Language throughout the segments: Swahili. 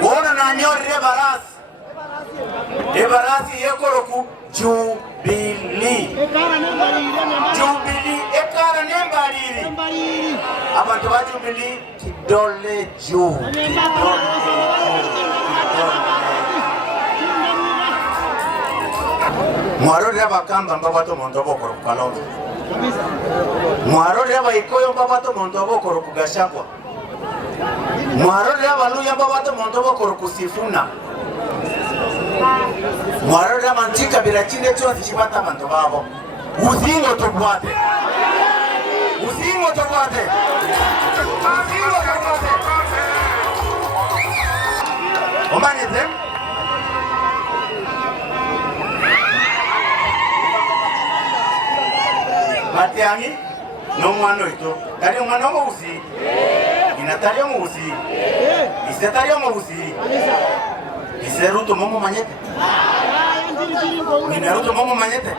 Wona na nyorre barasi. Ebarasi yekoroku Jubilee. Jubilee ekara nembaliri. Abantu ba Jubilee kidole juu. Mwarore abakamba mbabato mondobo korokalondo. Mwarore abayikoyo mbabato mondobo korokugashakwa. Mwarore abaluya mbabato mondobo korokusifuna. Mwarore amantika birachinde chonzi chibata abantu babo. Uzingo tobwate. Uzingo tobwate. Uzingo tobwate. Omanete? Matiangi no mwana ito. Tari mwana muzi. Inatari muzi. Isetari muzi. Iseruto momo manyete. Minaruto momo manyete.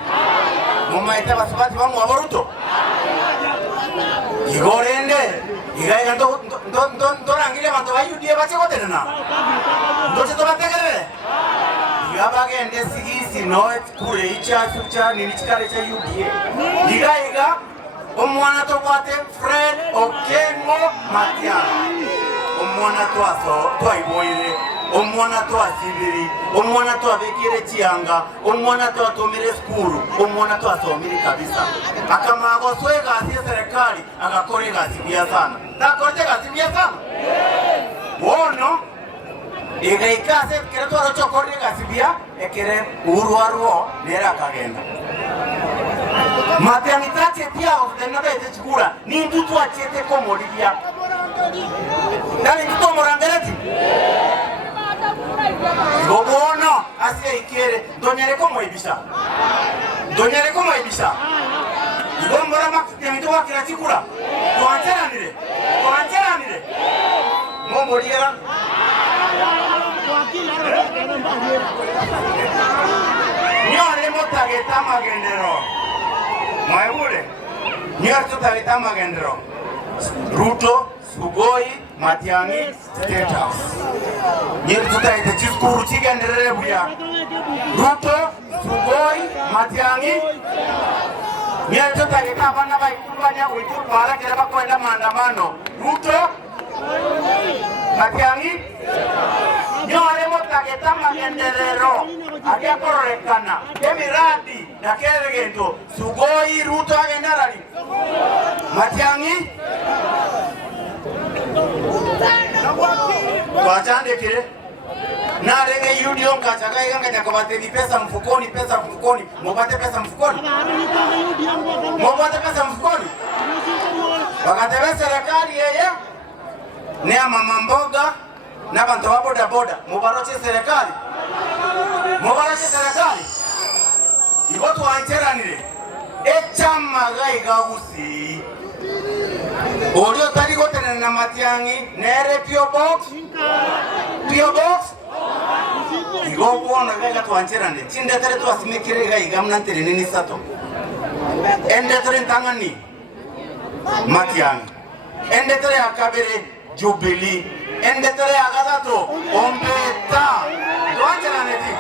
Mama ita basubati bamu abaruto. Igorende. Igaya ndo rangile bantu bayudie bache gotenena. Ndoche to bategere. Igabagende sigisi no kure icha sucha nilichikare cha yudie. Igaiga omwana to bwate Fred Okengo Matiangi. Omwana to aso to iboire. Omwana to asibiri, omwana to abekire chianga, omwana to atomire skuru, omwana to asomiri kabisa. Akamago swega asi serikali, akakore gasibia sana. Takote gasibia sana? Bono, igaikase kire to rochokore gasibia, ekire uruaruo nera kagenda. Matiangi tache pia ofdenada ete chikura, ni ndutu achete komoribia. Dali ndutu morangereti? Gobono asia ikere donyere ko moibisa. Donyere ko moibisa. Igombora makite mito wakira chikura. Tuancheranire. Tuancheranire. Momboriera. Nyore motageta magendero. Maibure. Nyore motageta magendero. Ruto, Sugoi, Matiangi, State House. Nyeri tutaite chiskuru chigendere buya. Ruto, Sugoi, Matiangi. Nyeri tutaite abana baikubanya uitu para kera bakwenda maandamano. Ruto, Matiangi. Nyore motageta magenderero. Akia kororekana. Emiradi na keregento. Sugoi, Ruto agendarari. Matiangi. Wachande kile na rege yudion kachaga iganga nyakabate pesa mfukoni, pesa mfukoni, mopate pesa mfukoni, mopate pesa mfukoni. Wakati wa serikali yeye ni mama mboga na bantu wa boda boda mubaroche serikali, mubaroche serikali igoto wancheranire echama gaiga usi. Olio tari gotene na Matiangi nere P.O. Box. P.O. Box. Igo kuona gaga tuancherane. Chinde tere tu asimikire gai gamna tere nini sato. Ende tere ntangani Matiangi. Ende tere akabere Jubilee. Ende tere agadato ombeta. Tuancherane ti.